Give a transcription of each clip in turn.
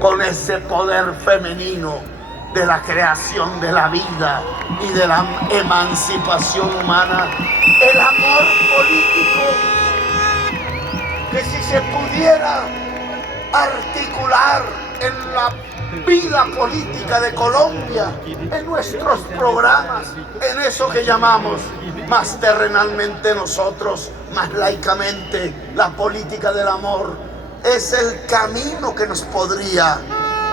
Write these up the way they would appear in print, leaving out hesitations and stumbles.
con ese poder femenino de la creación de la vida y de la emancipación humana. El amor político, que si se pudiera articular en la vida política de Colombia, en nuestros programas, en eso que llamamos más terrenalmente nosotros, más laicamente, la política del amor, es el camino que nos podría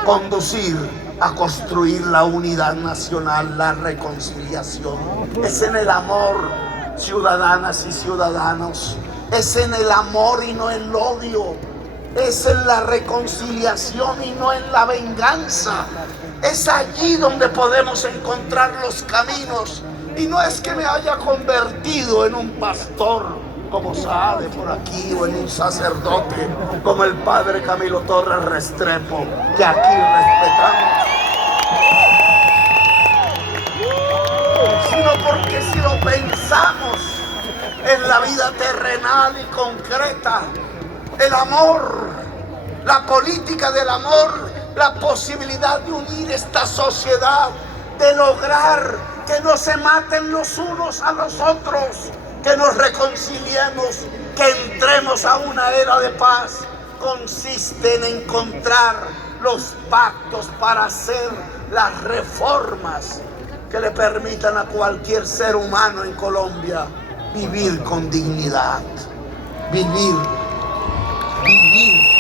conducir a construir la unidad nacional, la reconciliación. Es en el amor, ciudadanas y ciudadanos, es en el amor y no en el odio, es en la reconciliación y no en la venganza. Es allí donde podemos encontrar los caminos. Y no es que me haya convertido en un pastor como Saade por aquí, o en un sacerdote como el padre Camilo Torres Restrepo, que aquí respetamos, sino porque si lo pensamos en la vida terrenal y concreta, el amor, la política del amor, la posibilidad de unir esta sociedad, de lograr que no se maten los unos a los otros, que nos reconciliemos, que entremos a una era de paz, consiste en encontrar los pactos para hacer las reformas que le permitan a cualquier ser humano en Colombia vivir con dignidad, vivir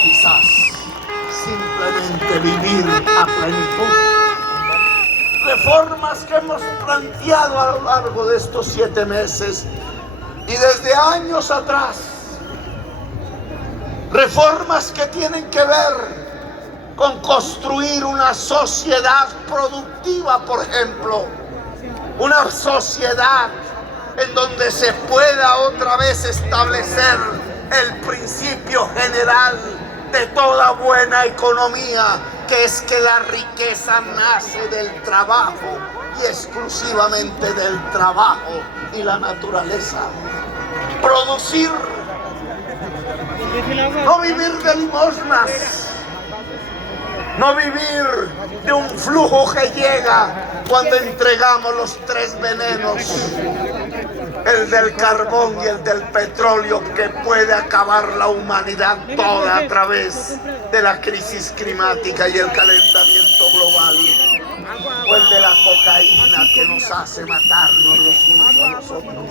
quizás, simplemente vivir a plenitud. Reformas que hemos planteado a lo largo de estos 7 meses y desde años atrás. Reformas que tienen que ver con construir una sociedad productiva, por ejemplo. Una sociedad en donde se pueda otra vez establecer el principio general de toda buena economía, que es que la riqueza nace del trabajo y exclusivamente del trabajo y la naturaleza. Producir, no vivir de limosnas, no vivir de un flujo que llega cuando entregamos los 3 venenos, el del carbón y el del petróleo, que puede acabar la humanidad toda a través de la crisis climática y el calentamiento global, o el de la cocaína, que nos hace matarnos los unos a los otros.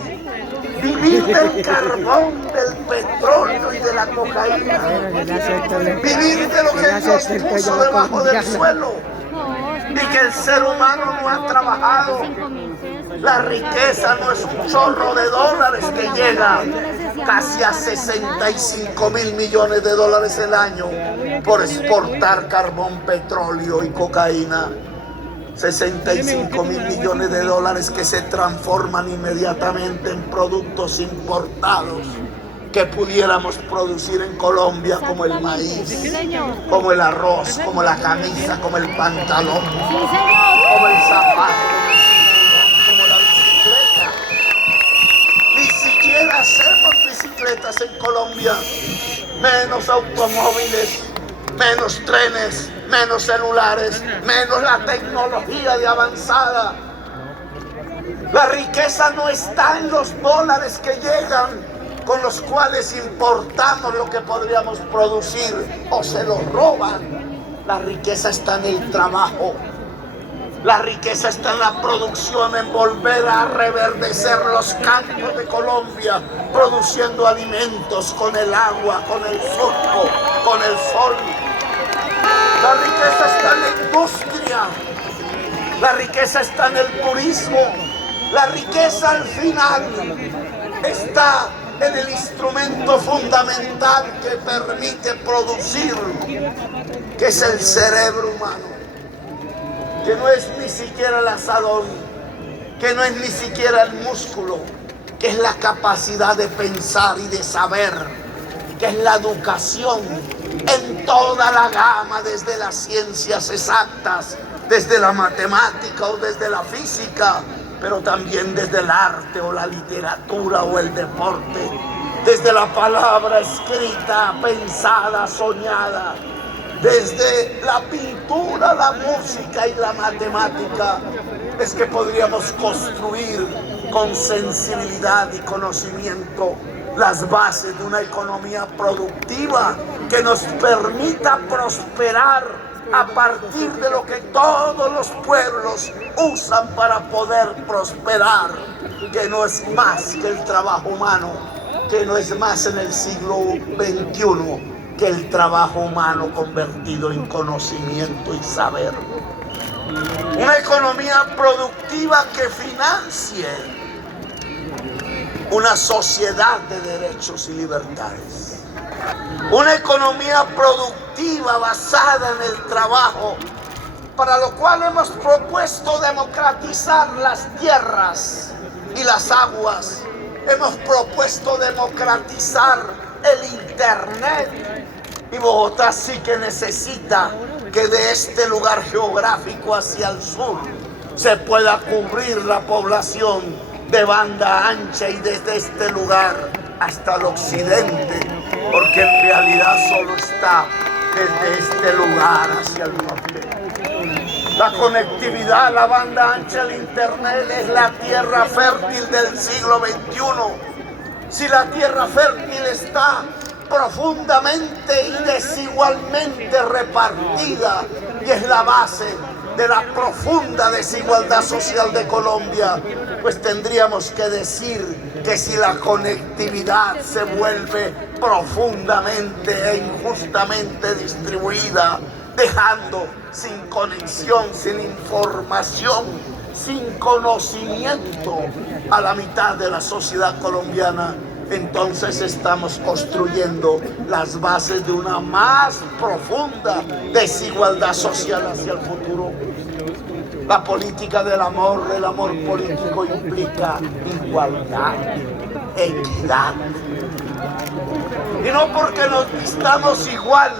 Vivir del carbón, del petróleo y de la cocaína, vivir de lo que Dios puso debajo del suelo y que el ser humano no ha trabajado. La riqueza no es un chorro de dólares que llega casi a 65.000 millones de dólares el año por exportar carbón, petróleo y cocaína. 65.000 millones de dólares que se transforman inmediatamente en productos importados que pudiéramos producir en Colombia, como el maíz, como el arroz, como la camisa, como el pantalón, como el zapato, como la bicicleta. Ni siquiera hacemos bicicletas en Colombia, menos automóviles, menos trenes, menos celulares, menos la tecnología de avanzada. La riqueza no está en los dólares que llegan, con los cuales importamos lo que podríamos producir, o se los roban. La riqueza está en el trabajo. La riqueza está en la producción, en volver a reverdecer los campos de Colombia, produciendo alimentos con el agua, con el surco, con el sol. La riqueza está en la industria, la riqueza está en el turismo, la riqueza al final está en el instrumento fundamental que permite producir, que es el cerebro humano, que no es ni siquiera el asadón, que no es ni siquiera el músculo, que es la capacidad de pensar y de saber, que es la educación en toda la gama, desde las ciencias exactas, desde la matemática o desde la física, pero también desde el arte o la literatura o el deporte, desde la palabra escrita, pensada, soñada. desde la pintura, la música y la matemática, es que podríamos construir con sensibilidad y conocimiento las bases de una economía productiva que nos permita prosperar a partir de lo que todos los pueblos usan para poder prosperar, que no es más que el trabajo humano, que no es más en el siglo XXI que el trabajo humano convertido en conocimiento y saber. Una economía productiva que financie una sociedad de derechos y libertades. Una economía productiva basada en el trabajo, para lo cual hemos propuesto democratizar las tierras y las aguas. Hemos propuesto democratizar el Internet. Y Bogotá sí que necesita que de este lugar geográfico hacia el sur se pueda cubrir la población de banda ancha y desde este lugar hasta el occidente, porque en realidad solo está desde este lugar hacia el norte. La conectividad, la banda ancha, el Internet es la tierra fértil del siglo XXI. Si la tierra fértil está profundamente y desigualmente repartida y es la base de la profunda desigualdad social de Colombia, pues tendríamos que decir que si la conectividad se vuelve profundamente e injustamente distribuida, dejando sin conexión, sin información, sin conocimiento a la mitad de la sociedad colombiana, entonces estamos construyendo las bases de una más profunda desigualdad social hacia el futuro. La política del amor, el amor político implica igualdad, equidad. Y no porque nos vistamos igual,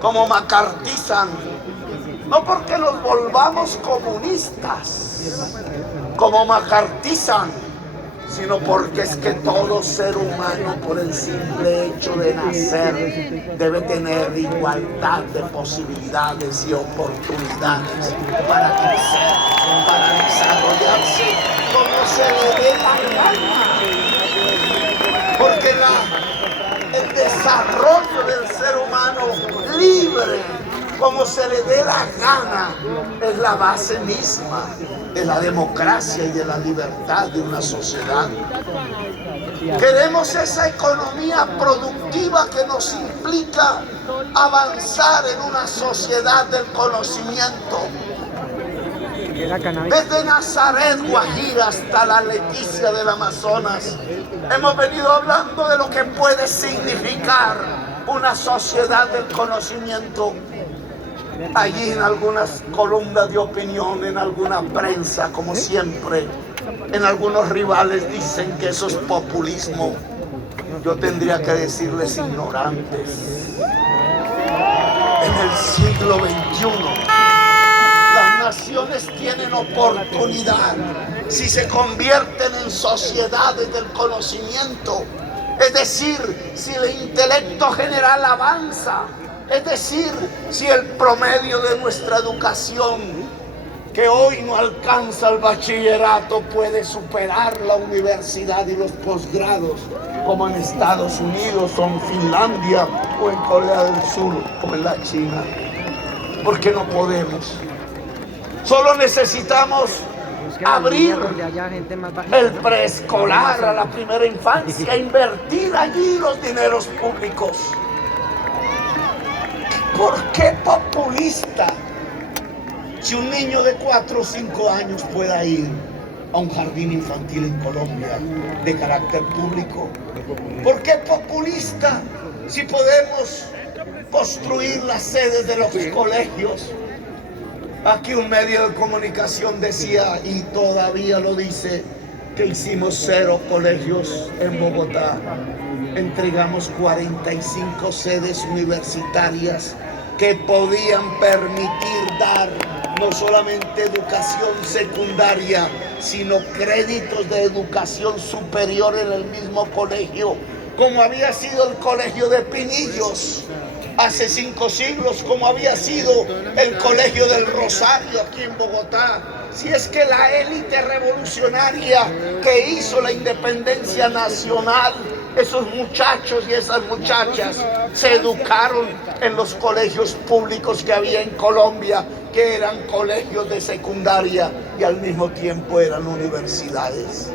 como macartizan, no porque nos volvamos comunistas, como macartizan, sino porque es que todo ser humano, por el simple hecho de nacer, debe tener igualdad de posibilidades y oportunidades para crecer, para desarrollarse como se le dé la gana. Porque el desarrollo del ser humano libre, como se le dé la gana, es la base misma de la democracia y de la libertad de una sociedad. Queremos esa economía productiva que nos implica avanzar en una sociedad del conocimiento. Desde Nazaret, Guajira, hasta la Leticia del Amazonas, hemos venido hablando de lo que puede significar una sociedad del conocimiento. Allí en algunas columnas de opinión, en alguna prensa, como siempre, en algunos rivales dicen que eso es populismo. Yo tendría que decirles ignorantes. En el siglo XXI, las naciones tienen oportunidad si se convierten en sociedades del conocimiento. Es decir, si el intelecto general avanza. Es decir, si el promedio de nuestra educación, que hoy no alcanza el bachillerato, puede superar la universidad y los posgrados, como en Estados Unidos o en Finlandia o en Corea del Sur o en la China. ¿Por qué no podemos? Solo necesitamos abrir el preescolar a la primera infancia, invertir allí los dineros públicos. ¿Por qué populista? Si un niño de 4 o 5 años pueda ir a un jardín infantil en Colombia de carácter público. ¿Por qué populista? Si podemos construir las sedes de los colegios. Aquí un medio de comunicación decía, y todavía lo dice, que hicimos 0 colegios en Bogotá. Entregamos 45 sedes universitarias que podían permitir dar no solamente educación secundaria, sino créditos de educación superior en el mismo colegio, como había sido el colegio de Pinillos, hace 5 siglos, como había sido el Colegio del Rosario aquí en Bogotá. Si es que la élite revolucionaria que hizo la independencia nacional, esos muchachos y esas muchachas se educaron en los colegios públicos que había en Colombia, que eran colegios de secundaria y al mismo tiempo eran universidades.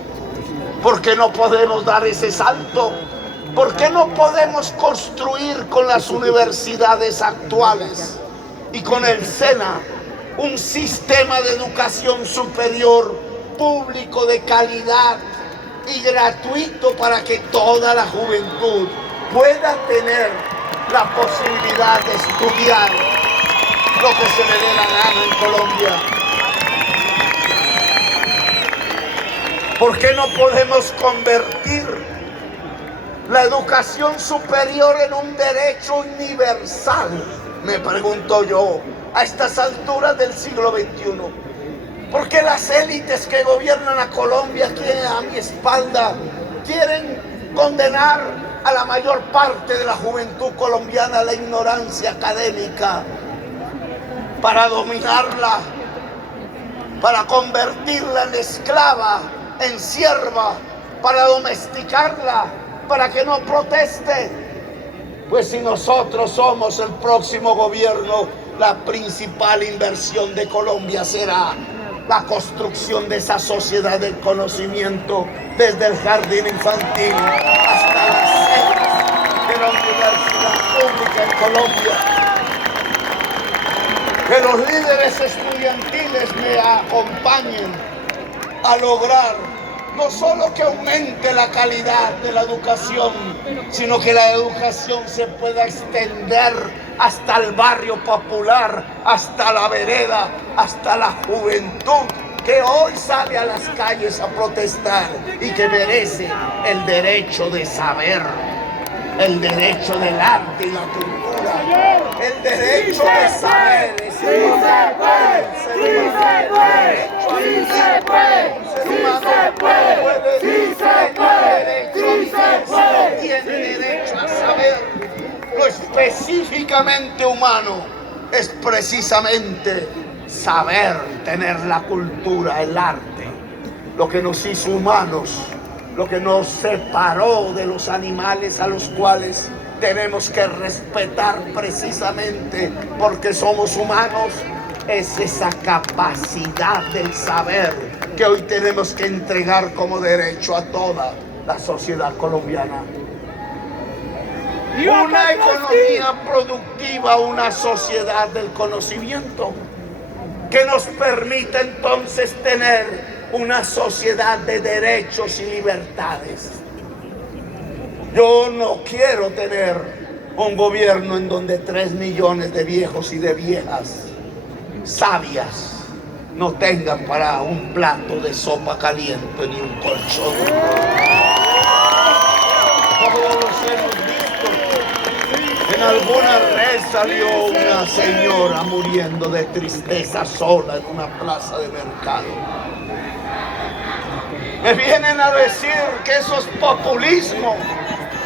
¿Por qué no podemos dar ese salto? ¿Por qué no podemos construir con las universidades actuales y con el SENA un sistema de educación superior público de calidad y gratuito para que toda la juventud pueda tener la posibilidad de estudiar lo que se le dé la gana en Colombia? ¿Por qué no podemos convertir la educación superior en un derecho universal? Me pregunto yo, a estas alturas del siglo XXI. ¿Por qué las élites que gobiernan a Colombia aquí a mi espalda quieren condenar a la mayor parte de la juventud colombiana a la ignorancia académica para dominarla, para convertirla en esclava, en sierva, para domesticarla, para que no proteste? Pues si nosotros somos el próximo gobierno, la principal inversión de Colombia será la construcción de esa sociedad del conocimiento, desde el jardín infantil hasta las sedes de la universidad pública en Colombia. Que los líderes estudiantiles me acompañen a lograr no solo que aumente la calidad de la educación, sino que la educación se pueda extender hasta el barrio popular, hasta la vereda, hasta la juventud que hoy sale a las calles a protestar y que merece el derecho de saber, el derecho del arte y la cultura, el derecho de saber. ¡Sí se puede! ¡Sí se puede! ¡Sí se puede! ¡Sí se puede! ¡Sí se puede! Tiene derecho a saber. Lo específicamente humano es precisamente saber, tener la cultura, el arte, lo que nos hizo humanos, lo que nos separó de los animales a los cuales tenemos que respetar precisamente porque somos humanos, es esa capacidad del saber que hoy tenemos que entregar como derecho a toda la sociedad colombiana. Una economía productiva, una sociedad del conocimiento que nos permita entonces tener una sociedad de derechos y libertades. Yo no quiero tener un gobierno en donde 3 millones de viejos y de viejas sabias no tengan para un plato de sopa caliente ni un colchón. Todos los hemos visto. En alguna red salió una señora muriendo de tristeza sola en una plaza de mercado. Me vienen a decir que eso es populismo,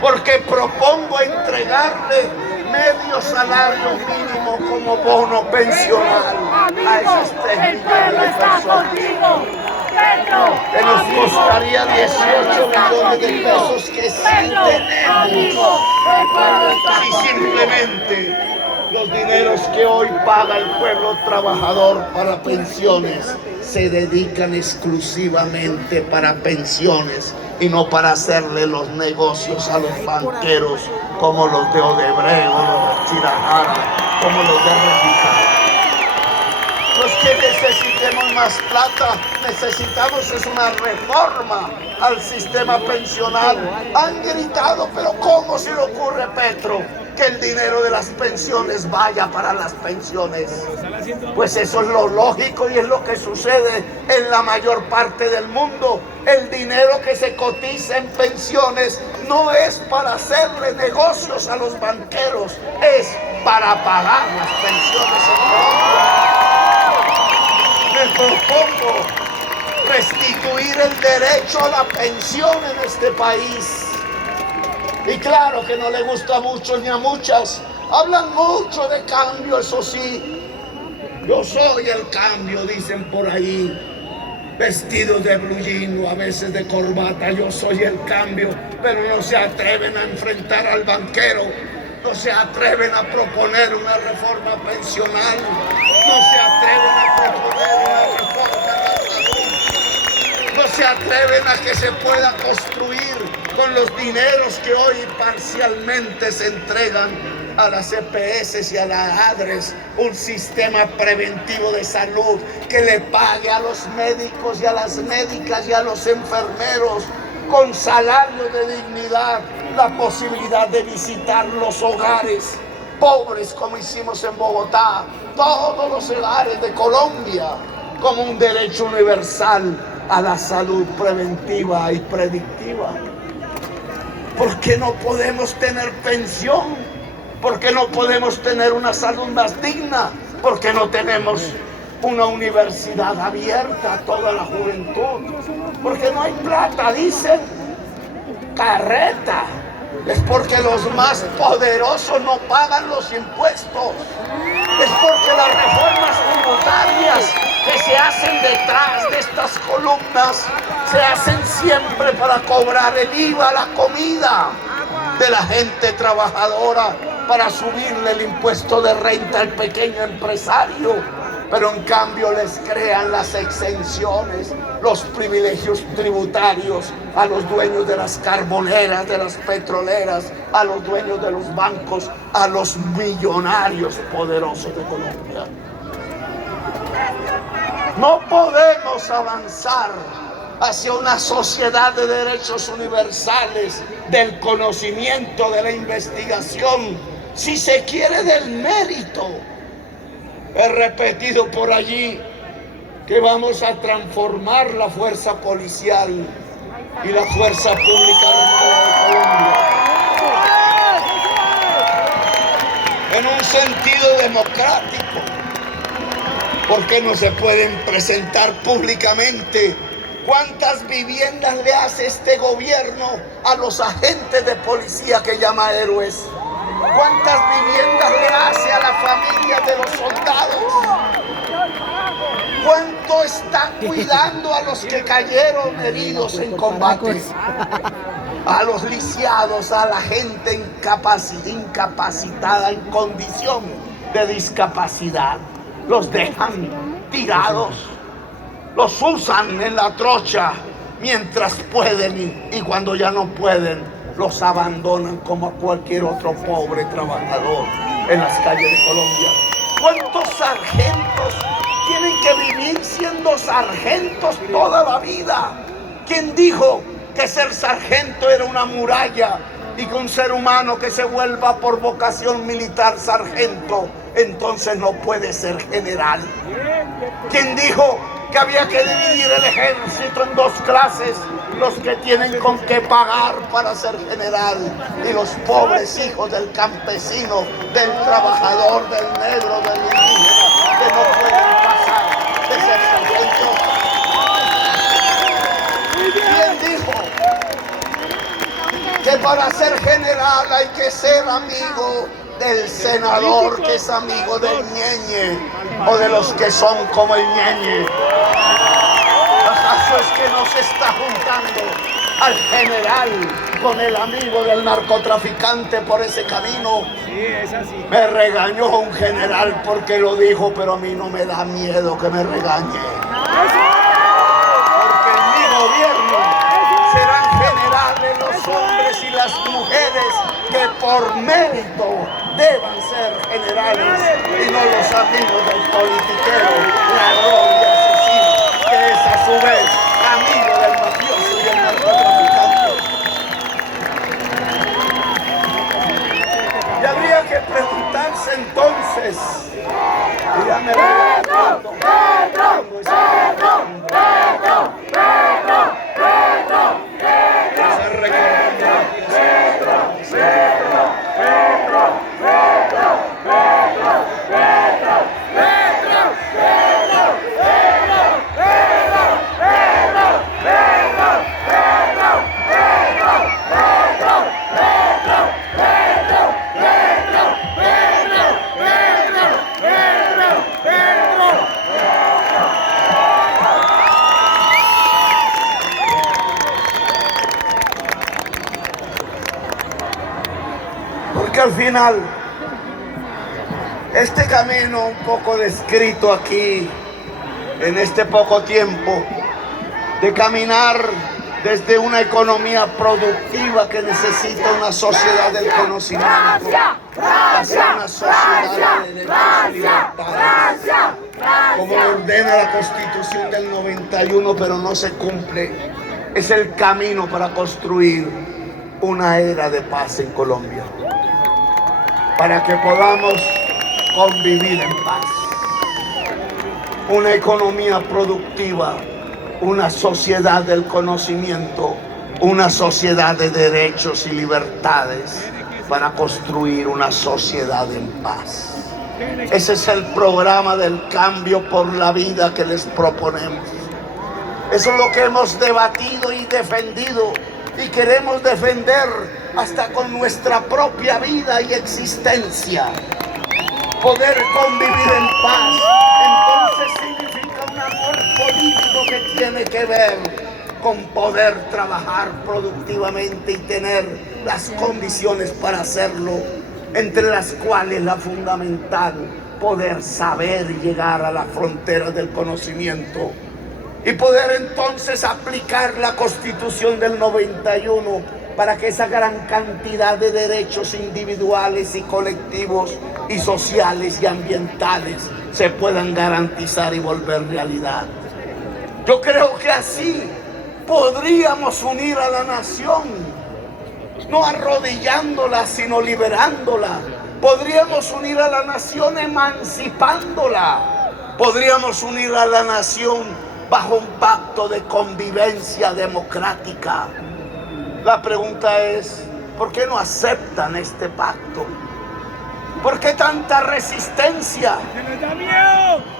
porque propongo entregarle medio salario mínimo como bono pensional a esas 3 millones de personas, que nos costaría 18 millones de pesos que sí tenemos, si simplemente los dineros que hoy paga el pueblo trabajador para pensiones se dedican exclusivamente para pensiones y no para hacerle los negocios a los banqueros como los de Odebrecht o los de Tirajara, como los de Reficar. Los que necesitemos más plata, necesitamos es una reforma al sistema pensional. Han gritado, pero ¿cómo se le ocurre a Petro que el dinero de las pensiones vaya para las pensiones? Pues eso es lo lógico y es lo que sucede en la mayor parte del mundo. El dinero que se cotiza en pensiones no es para hacerle negocios a los banqueros, es para pagar las pensiones en Colombia. Me propongo restituir el derecho a la pensión en este país. Y claro que no le gusta a muchos ni a muchas, Hablan mucho de cambio, eso sí. Yo soy el cambio, dicen por ahí. Vestidos de blue jean o a veces de corbata, yo soy el cambio, pero no se atreven a enfrentar al banquero, no se atreven a proponer una reforma pensional, no se atreven a proponer una reforma en la salud, no se atreven a que se pueda construir con los dineros que hoy parcialmente se entregan a las EPS y a las ADRES un sistema preventivo de salud que le pague a los médicos y a las médicas y a los enfermeros con salario de dignidad la posibilidad de visitar los hogares pobres como hicimos en Bogotá, todos los hogares de Colombia, como un derecho universal a la salud preventiva y predictiva. ¿Por qué no podemos tener pensión? ¿Por qué no podemos tener una salud más digna? ¿Por qué no tenemos una universidad abierta a toda la juventud? Porque no hay plata, dicen. Carreta. Es porque los más poderosos no pagan los impuestos. Es porque las reformas tributarias que se hacen detrás de estas columnas se hacen siempre para cobrar el IVA a la comida de la gente trabajadora, para subirle el impuesto de renta al pequeño empresario, pero en cambio les crean las exenciones, los privilegios tributarios a los dueños de las carboneras, de las petroleras, a los dueños de los bancos, a los millonarios poderosos de Colombia. No podemos avanzar hacia una sociedad de derechos universales, del conocimiento, de la investigación, si se quiere del mérito. He repetido por allí que vamos a transformar la fuerza policial y la fuerza pública armada de Colombia en un sentido democrático, porque no se pueden presentar públicamente. ¿Cuántas viviendas le hace este gobierno a los agentes de policía que llama héroes? ¿Cuántas viviendas le hace a las familias de los soldados? ¿Cuánto está cuidando a los que cayeron heridos en combate? A los lisiados, a la gente incapacitada en condición de discapacidad. Los dejan tirados, los usan en la trocha mientras pueden y cuando ya no pueden, los abandonan como a cualquier otro pobre trabajador en las calles de Colombia. ¿Cuántos sargentos tienen que vivir siendo sargentos toda la vida? ¿Quién dijo que ser sargento era una muralla y que un ser humano que se vuelva por vocación militar sargento entonces no puede ser general? ¿Quién dijo que había que dividir el ejército en dos clases? Los que tienen con qué pagar para ser general y los pobres hijos del campesino, del trabajador, del negro, del indígena, que no pueden pasar de ser sargentos. ¿Quién dijo que para ser general hay que ser amigo del senador que es amigo del ñeñe o de los que son como el ñeñe? ¿Acaso es que no se está juntando al general con el amigo del narcotraficante por ese camino? Sí, es así. Me regañó un general porque lo dijo, pero a mí no me da miedo que me regañe. Porque en mi gobierno serán generales los hombres y las mujeres que por mérito deban ser generales y no los amigos del politiquero, ladrón y asesino, que es a su vez amigo del mafioso y el narcotraficante. Y habría que preguntarse entonces, y ya me voy acabando. al final, este camino un poco descrito aquí, en este poco tiempo, de caminar desde una economía productiva que necesita una sociedad del conocimiento, hacia una sociedad de derechos y libertades, como lo ordena la Constitución del 91, pero no se cumple. Es el camino para construir una era de paz en Colombia, para que podamos convivir en paz. Una economía productiva, una sociedad del conocimiento, una sociedad de derechos y libertades, para construir una sociedad en paz. Ese es el programa del cambio por la vida que les proponemos. Eso es lo que hemos debatido y defendido, y queremos defender hasta con nuestra propia vida y existencia. Poder convivir en paz, entonces significa un amor político que tiene que ver con poder trabajar productivamente y tener las condiciones para hacerlo, entre las cuales la fundamental, poder saber llegar a las fronteras del conocimiento y poder entonces aplicar la Constitución del 91 para que esa gran cantidad de derechos individuales y colectivos y sociales y ambientales se puedan garantizar y volver realidad. Yo creo que así podríamos unir a la nación, no arrodillándola, sino liberándola. Podríamos unir a la nación emancipándola. Podríamos unir a la nación bajo un pacto de convivencia democrática. La pregunta es, ¿por qué no aceptan este pacto? ¿Por qué tanta resistencia?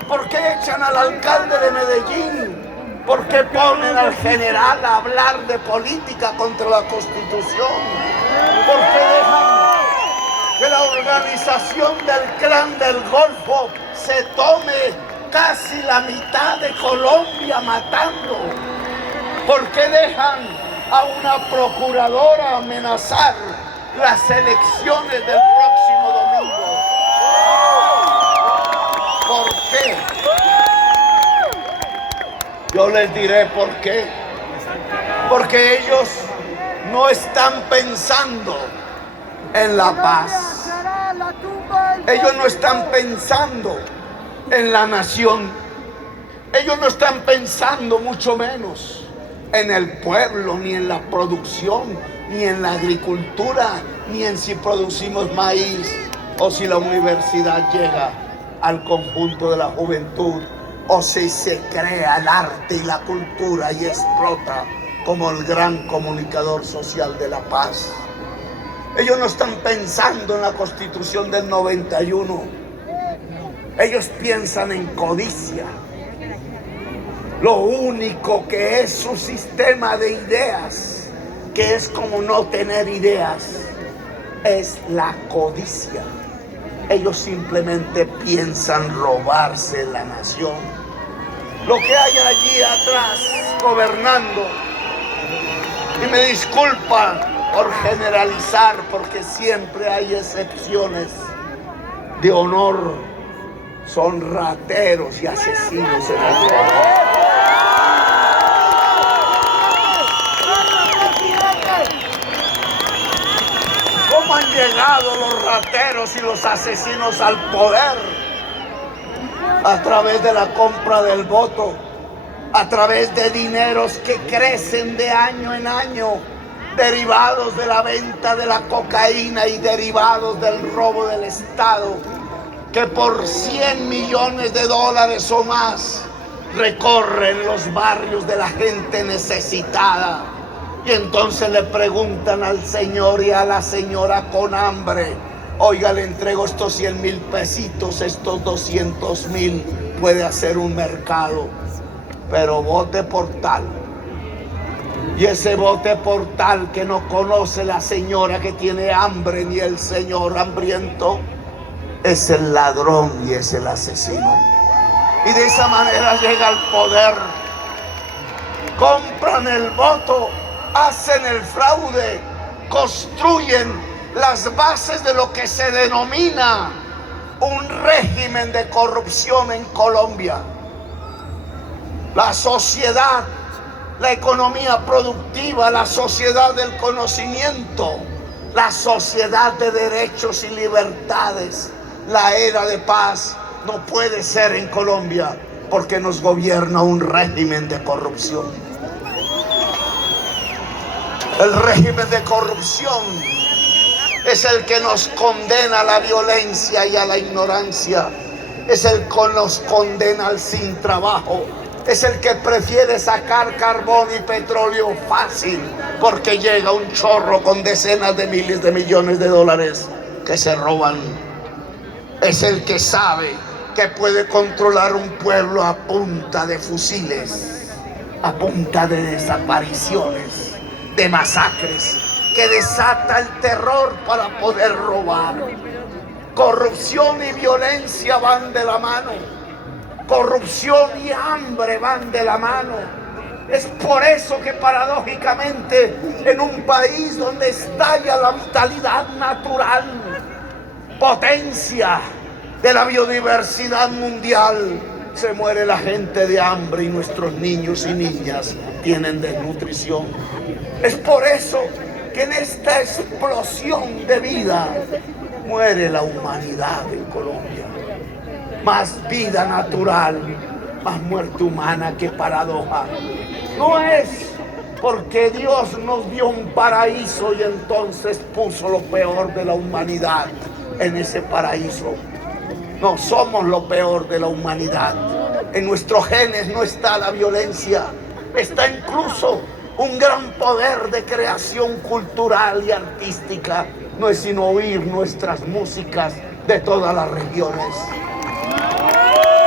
¿Por qué echan al alcalde de Medellín? ¿Por qué ponen al general a hablar de política contra la Constitución? ¿Por qué dejan que la organización del Clan del Golfo se tome casi la mitad de Colombia matando? ¿Por qué dejan a una procuradora amenazar las elecciones del próximo domingo? ¿Por qué? Yo les diré por qué. Porque ellos no están pensando en la paz. Ellos no están pensando en la nación. Ellos no están pensando mucho menos en el pueblo, ni en la producción, ni en la agricultura, ni en si producimos maíz o si la universidad llega al conjunto de la juventud, o si se crea el arte y la cultura y explota como el gran comunicador social de la paz. Ellos no están pensando en la Constitución del 91. Ellos piensan en codicia. Lo único que es su sistema de ideas, que es como no tener ideas, es la codicia. Ellos simplemente piensan robarse la nación. Lo que hay allí atrás gobernando, y me disculpan por generalizar, porque siempre hay excepciones de honor, son rateros y asesinos en el poder. ¿Cómo han llegado los rateros y los asesinos al poder? A través de la compra del voto, a través de dineros que crecen de año en año, derivados de la venta de la cocaína y derivados del robo del Estado, que por 100 millones de dólares o más recorren los barrios de la gente necesitada. Y entonces le preguntan al señor y a la señora con hambre: oiga, le entrego estos 100,000 pesitos, estos 200,000, puede hacer un mercado, pero vote por tal. Y ese vote por tal que no conoce la señora que tiene hambre ni el señor hambriento, es el ladrón y es el asesino. Y de esa manera llega al poder. Compran el voto, hacen el fraude, construyen las bases de lo que se denomina un régimen de corrupción en Colombia. La sociedad, la economía productiva, la sociedad del conocimiento, la sociedad de derechos y libertades, la era de paz no puede ser en Colombia porque nos gobierna un régimen de corrupción. El régimen de corrupción es el que nos condena a la violencia y a la ignorancia. Es el que nos condena al sin trabajo. Es el que prefiere sacar carbón y petróleo fácil porque llega un chorro con decenas de miles de millones de dólares que se roban. Es el que sabe que puede controlar un pueblo a punta de fusiles, a punta de desapariciones, de masacres, que desata el terror para poder robar. Corrupción y violencia van de la mano. Corrupción y hambre van de la mano. Es por eso que paradójicamente en un país donde estalla la vitalidad natural, potencia de la biodiversidad mundial, se muere la gente de hambre y nuestros niños y niñas tienen desnutrición. Es por eso que en esta explosión de vida muere la humanidad en Colombia. Más vida natural, más muerte humana. ¡Qué paradoja! No es porque Dios nos dio un paraíso y entonces puso lo peor de la humanidad en ese paraíso. No, somos lo peor de la humanidad. En nuestros genes no está la violencia, está incluso un gran poder de creación cultural y artística. No es sino oír nuestras músicas de todas las regiones.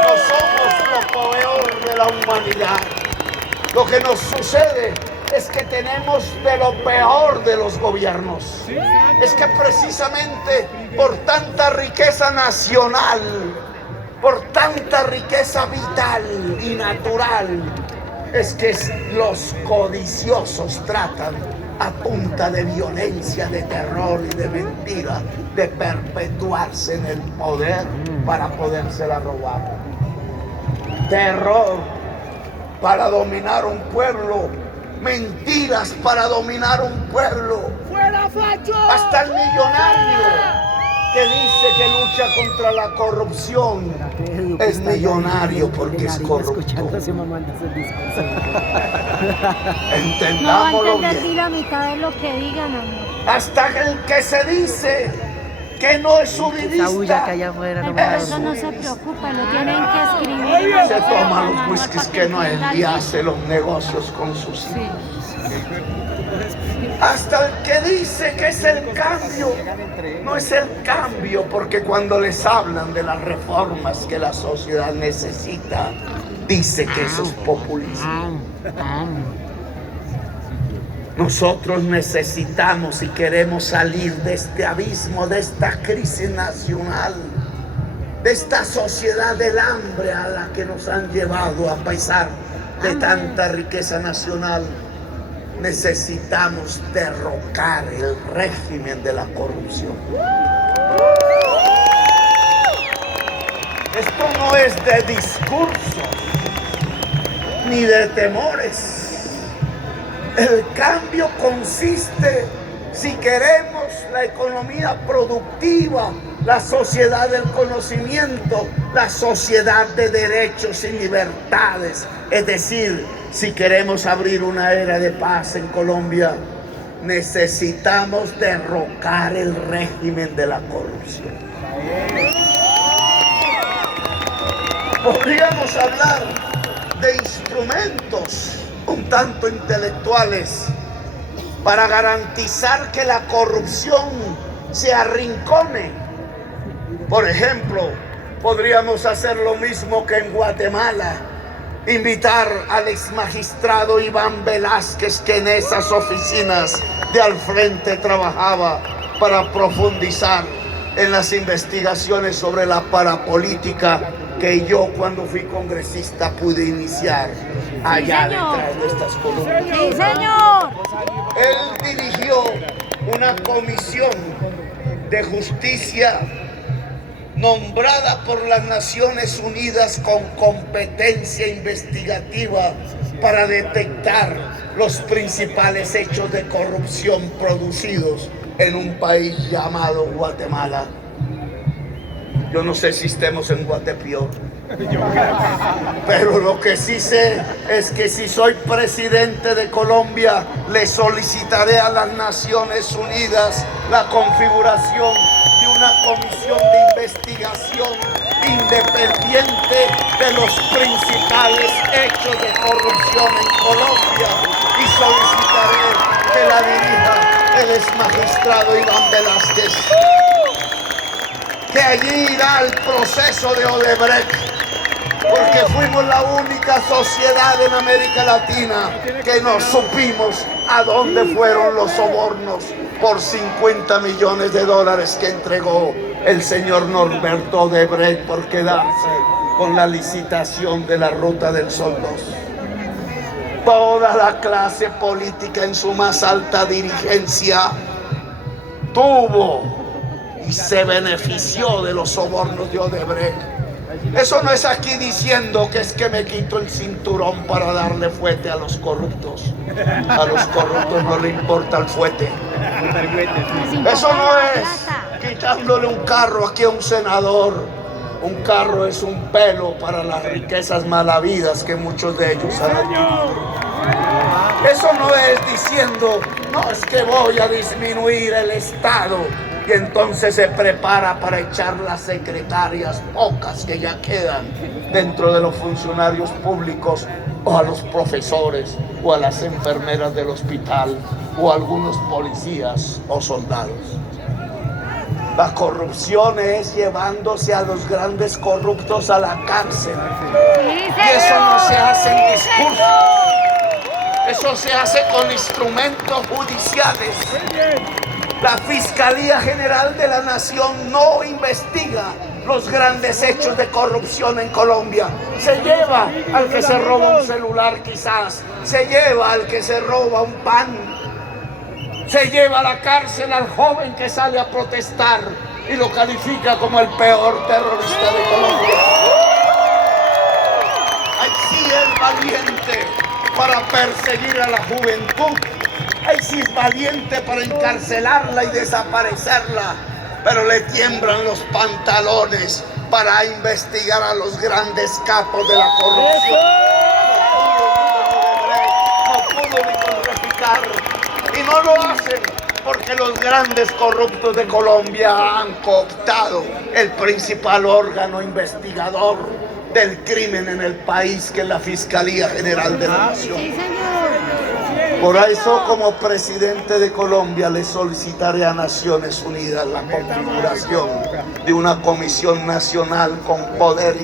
No somos lo peor de la humanidad. Lo que nos sucede es que tenemos de lo peor de los gobiernos. Es que precisamente por tanta riqueza nacional, por tanta riqueza vital y natural, es que los codiciosos tratan a punta de violencia, de terror y de mentira, de perpetuarse en el poder para podérsela robar. Terror para dominar un pueblo, mentiras para dominar un pueblo. Hasta el millonario que dice que lucha contra la corrupción es millonario porque es corrupto. Entendámoslo bien. La mitad de lo que digan, amor. Hasta el que se dice que no es subidista, Eso no se preocupa, lo tienen que escribir. se toma los whiskies que no es y hace los negocios con sus hijos. Hasta el que dice que es el cambio, no es el cambio, porque cuando les hablan de las reformas que la sociedad necesita, dice que eso es populismo. Nosotros necesitamos y queremos salir de este abismo, de esta crisis nacional, de esta sociedad del hambre a la que nos han llevado a pesar de tanta riqueza nacional. Necesitamos derrocar el régimen de la corrupción. Esto no es de discursos ni de temores. El cambio consiste, si queremos la economía productiva, la sociedad del conocimiento, la sociedad de derechos y libertades, es decir, si queremos abrir una era de paz en Colombia, necesitamos derrocar el régimen de la corrupción. Podríamos hablar de instrumentos un tanto intelectuales para garantizar que la corrupción se arrincone. Por ejemplo, podríamos hacer lo mismo que en Guatemala, invitar al exmagistrado Iván Velázquez, que en esas oficinas de al frente trabajaba para profundizar en las investigaciones sobre la parapolítica que yo, cuando fui congresista, pude iniciar allá detrás de estas columnas. ¡Sí, señor! Él dirigió una comisión de Justicia, nombrada por las Naciones Unidas con competencia investigativa para detectar los principales hechos de corrupción producidos en un país llamado Guatemala. Yo no sé si estemos en Guatepeor, pero lo que sí sé es que si soy presidente de Colombia, le solicitaré a las Naciones Unidas la configuración de una comisión de investigación independiente de los principales hechos de corrupción en Colombia, y solicitaré que la dirija el exmagistrado Iván Velázquez, que allí irá el proceso de Odebrecht, porque fuimos la única sociedad en América Latina que no supimos a dónde fueron los sobornos por 50 millones de dólares que entregó el señor Norberto Odebrecht por quedarse con la licitación de la Ruta del Sol 2. Toda la clase política en su más alta dirigencia tuvo y se benefició de los sobornos de Odebrecht. Eso no es aquí diciendo que es que me quito el cinturón para darle fuete a los corruptos. A los corruptos no le importa el fuete. Eso no es quitándole un carro aquí a un senador. Un carro es un pelo para las riquezas malavidas que muchos de ellos han adquirido. Eso no es diciendo, no, es que voy a disminuir el Estado, y entonces se prepara para echar las secretarias pocas que ya quedan dentro de los funcionarios públicos, o a los profesores, o a las enfermeras del hospital, o a algunos policías o soldados. La corrupción es llevándose a los grandes corruptos a la cárcel. Y eso no se hace en discurso. Eso se hace con instrumentos judiciales. La Fiscalía General de la Nación no investiga los grandes hechos de corrupción en Colombia. Se lleva al que se roba un celular quizás, se lleva al que se roba un pan, se lleva a la cárcel al joven que sale a protestar y lo califica como el peor terrorista de Colombia. Ahí sí es valiente para perseguir a la juventud. Ahí sí es valiente para encarcelarla y desaparecerla, pero le tiemblan los pantalones para investigar a los grandes capos de la corrupción. No pudo ni con Reficar, y no lo hacen porque los grandes corruptos de Colombia han cooptado el principal órgano investigador del crimen en el país, que es la Fiscalía General de la Nación. Por eso, como presidente de Colombia, le solicitaré a Naciones Unidas la configuración de una comisión nacional con poder